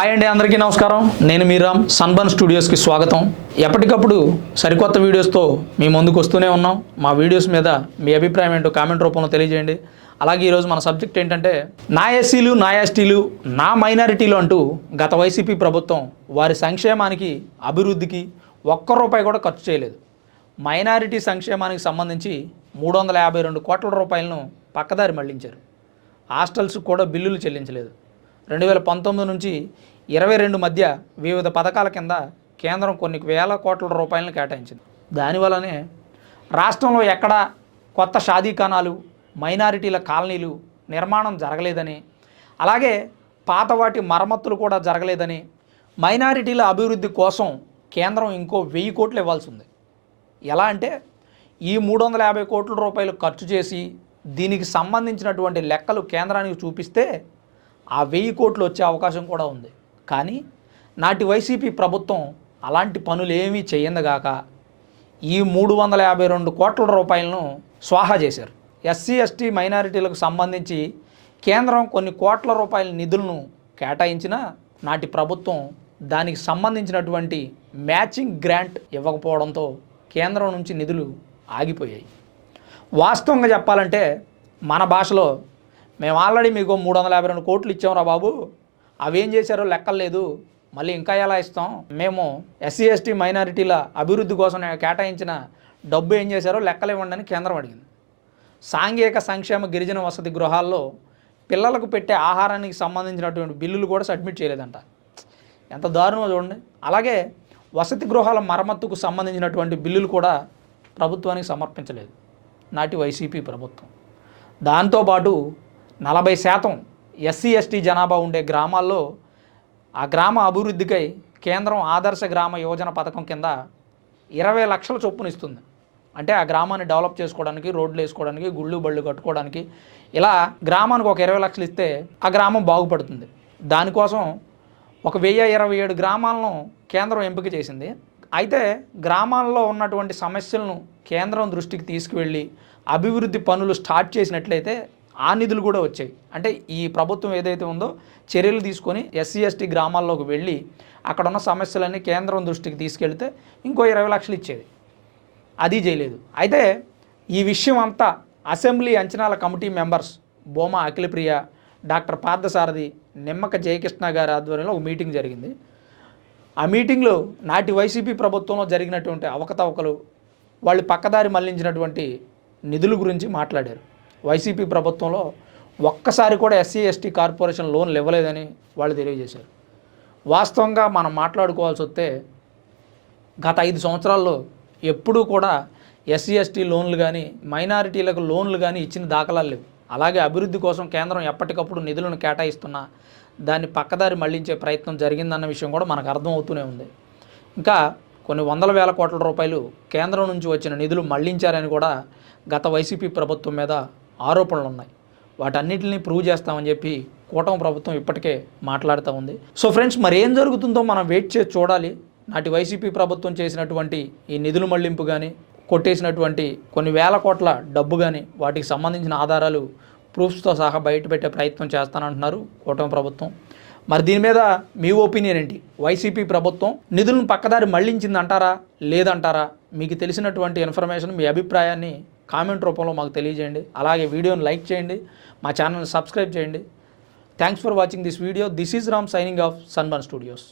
Hi అండి అందరికీ నమస్కారం. నేను మీరామ్ సన్బర్న్ స్టూడియోస్కి స్వాగతం. ఎప్పటికప్పుడు సరికొత్త వీడియోస్తో మీ ముందుకు వస్తూనే ఉన్నాం. మా వీడియోస్ మీద మీ అభిప్రాయం ఏంటో కామెంట్ రూపంలో తెలియజేయండి. అలాగే ఈరోజు మన సబ్జెక్ట్ ఏంటంటే నా ఎస్సీలు నా ఎస్టీలు నా మైనారిటీలు అంటూ గత వైసీపీ ప్రభుత్వం వారి సంక్షేమానికి అభివృద్ధికి ఒక్క రూపాయి కూడా ఖర్చు చేయలేదు. మైనారిటీ సంక్షేమానికి సంబంధించి మూడు వందల యాభై రెండు కోట్ల రూపాయలను పక్కదారి మళ్ళించారు. హాస్టల్స్ కూడా బిల్లులు చెల్లించలేదు. రెండు వేల పంతొమ్మిది నుంచి ఇరవై రెండు మధ్య వివిధ పథకాల కింద కేంద్రం కొన్ని వేల కోట్ల రూపాయలను కేటాయించింది. దానివల్లనే రాష్ట్రంలో ఎక్కడ కొత్త షాదీఖానాలు మైనారిటీల కాలనీలు నిర్మాణం జరగలేదని అలాగే పాత వాటి మరమ్మతులు కూడా జరగలేదని మైనారిటీల అభివృద్ధి కోసం కేంద్రం ఇంకో వెయ్యి కోట్లు ఇవ్వాల్సి ఉంది. ఎలా అంటే ఈ మూడు వందల యాభై కోట్ల రూపాయలు ఖర్చు చేసి దీనికి సంబంధించినటువంటి లెక్కలు కేంద్రానికి చూపిస్తే ఆ వెయ్యి కోట్లు వచ్చే అవకాశం కూడా ఉంది. కానీ నాటి వైసీపీ ప్రభుత్వం అలాంటి పనులు ఏమీ చేయందగాక ఈ మూడు వందల యాభై రెండు కోట్ల రూపాయలను స్వాహా చేశారు. ఎస్సీ ఎస్టీ మైనారిటీలకు సంబంధించి కేంద్రం కొన్ని కోట్ల రూపాయల నిధులను కేటాయించిన నాటి ప్రభుత్వం దానికి సంబంధించినటువంటి మ్యాచింగ్ గ్రాంట్ ఇవ్వకపోవడంతో కేంద్రం నుంచి నిధులు ఆగిపోయాయి. వాస్తవంగా చెప్పాలంటే మన భాషలో మేము ఆల్రెడీ మీకు మూడు వందల యాభై రెండు కోట్లు ఇచ్చాంరా బాబు. అవి ఏం చేశారో లెక్కలు లేదు. మళ్ళీ ఇంకా ఎలా ఇస్తాం? మేము ఎస్సీ ఎస్టీ మైనారిటీల అభివృద్ధి కోసం కేటాయించిన డబ్బు ఏం చేశారో లెక్కలు ఇవ్వండి అని కేంద్రం అడిగింది. సాంఘిక సంక్షేమ గిరిజన వసతి గృహాల్లో పిల్లలకు పెట్టే ఆహారానికి సంబంధించినటువంటి బిల్లులు కూడా సబ్మిట్ చేయలేదంట. ఎంత దారుణమో చూడండి. అలాగే వసతి గృహాల మరమ్మతుకు సంబంధించినటువంటి బిల్లులు కూడా ప్రభుత్వానికి సమర్పించలేదు. నాటి వైసీపీ ప్రభుత్వం. దాంతోపాటు నలభై శాతం ఎస్సీ ఎస్టీ జనాభా ఉండే గ్రామాల్లో ఆ గ్రామ అభివృద్ధికై కేంద్రం ఆదర్శ గ్రామ యోజన పథకం కింద ఇరవై లక్షల చొప్పున ఇస్తుంది. అంటే ఆ గ్రామాన్ని డెవలప్ చేసుకోవడానికి రోడ్లు వేసుకోవడానికి గుళ్ళు బళ్ళు కట్టుకోవడానికి ఇలా గ్రామానికి ఒక ఇరవై లక్షలు ఇస్తే ఆ గ్రామం బాగుపడుతుంది. దానికోసం ఒక వెయ్యి ఇరవై ఏడు గ్రామాలను కేంద్రం ఎంపిక చేసింది. అయితే గ్రామాల్లో ఉన్నటువంటి సమస్యలను కేంద్రం దృష్టికి తీసుకువెళ్ళి అభివృద్ధి పనులు స్టార్ట్ చేసినట్లయితే ఆ నిధులు కూడా వచ్చాయి. అంటే ఈ ప్రభుత్వం ఏదైతే ఉందో చర్యలు తీసుకొని ఎస్సీ ఎస్టీ గ్రామాల్లోకి వెళ్ళి అక్కడ ఉన్న సమస్యలన్నీ కేంద్రం దృష్టికి తీసుకెళ్తే ఇంకో ఇరవై లక్షలు ఇచ్చేది. అది చేయలేదు. అయితే ఈ విషయం అంతా అసెంబ్లీ అంచనాల committee members Bhuma Akhilapriya doctor Parthasarathy Nimmaka Jayakrishna గారి ఆధ్వర్యంలో ఒక మీటింగ్ జరిగింది. ఆ మీటింగ్లో నాటి వైసీపీ ప్రభుత్వంలో జరిగినటువంటి అవకతవకలు వాళ్ళు పక్కదారి మళ్ళించినటువంటి నిధుల గురించి మాట్లాడారు. వైసీపీ ప్రభుత్వంలో ఒక్కసారి కూడా ఎస్సీ ఎస్టీ కార్పొరేషన్ లోన్లు ఇవ్వలేదని వాళ్ళు తెలియజేశారు. వాస్తవంగా మనం మాట్లాడుకోవాల్సి వస్తే గత ఐదు సంవత్సరాల్లో ఎప్పుడూ కూడా ఎస్సీ ఎస్టీ లోన్లు కానీ మైనారిటీలకు లోన్లు కానీ ఇచ్చిన దాఖలాలు లేవు. అలాగే అభివృద్ధి కోసం కేంద్రం ఎప్పటికప్పుడు నిధులను కేటాయిస్తున్నా దాన్ని పక్కదారి మళ్ళించే ప్రయత్నం జరిగిందన్న విషయం కూడా మనకు అర్థమవుతూనే ఉంది. ఇంకా కొన్ని వందల వేల కోట్ల రూపాయలు కేంద్రం నుంచి వచ్చిన నిధులు మళ్ళించారని కూడా గత వైసీపీ ప్రభుత్వం మీద ఆరోపణలు ఉన్నాయి వాటన్నిటిని ప్రూవ్ చేస్తామని చెప్పి కూటమి ప్రభుత్వం ఇప్పటికే మాట్లాడుతూ ఉంది. సో ఫ్రెండ్స్ మరి ఏం జరుగుతుందో మనం వెయిట్ చేసి చూడాలి. నాటి వైసీపీ ప్రభుత్వం చేసినటువంటి ఈ నిధులు మళ్ళింపు కానీ కొట్టేసినటువంటి కొన్ని వేల కోట్ల డబ్బు కానీ వాటికి సంబంధించిన ఆధారాలు ప్రూఫ్స్తో సహా బయటపెట్టే ప్రయత్నం చేస్తానంటున్నారు కూటమి ప్రభుత్వం. మరి దీని మీద మీ ఒపీనియన్ ఏంటి? వైసీపీ ప్రభుత్వం నిధులను పక్కదారి మళ్ళించిందంటారా లేదంటారా? మీకు తెలిసినటువంటి ఇన్ఫర్మేషన్ మీ అభిప్రాయాన్ని కామెంట్ రూపంలో మాకు తెలియజేయండి. అలాగే వీడియోని లైక్ చేయండి. మా ఛానల్ని సబ్స్క్రైబ్ చేయండి. Thanks for watching this video this is Ram signing off Sunburn studios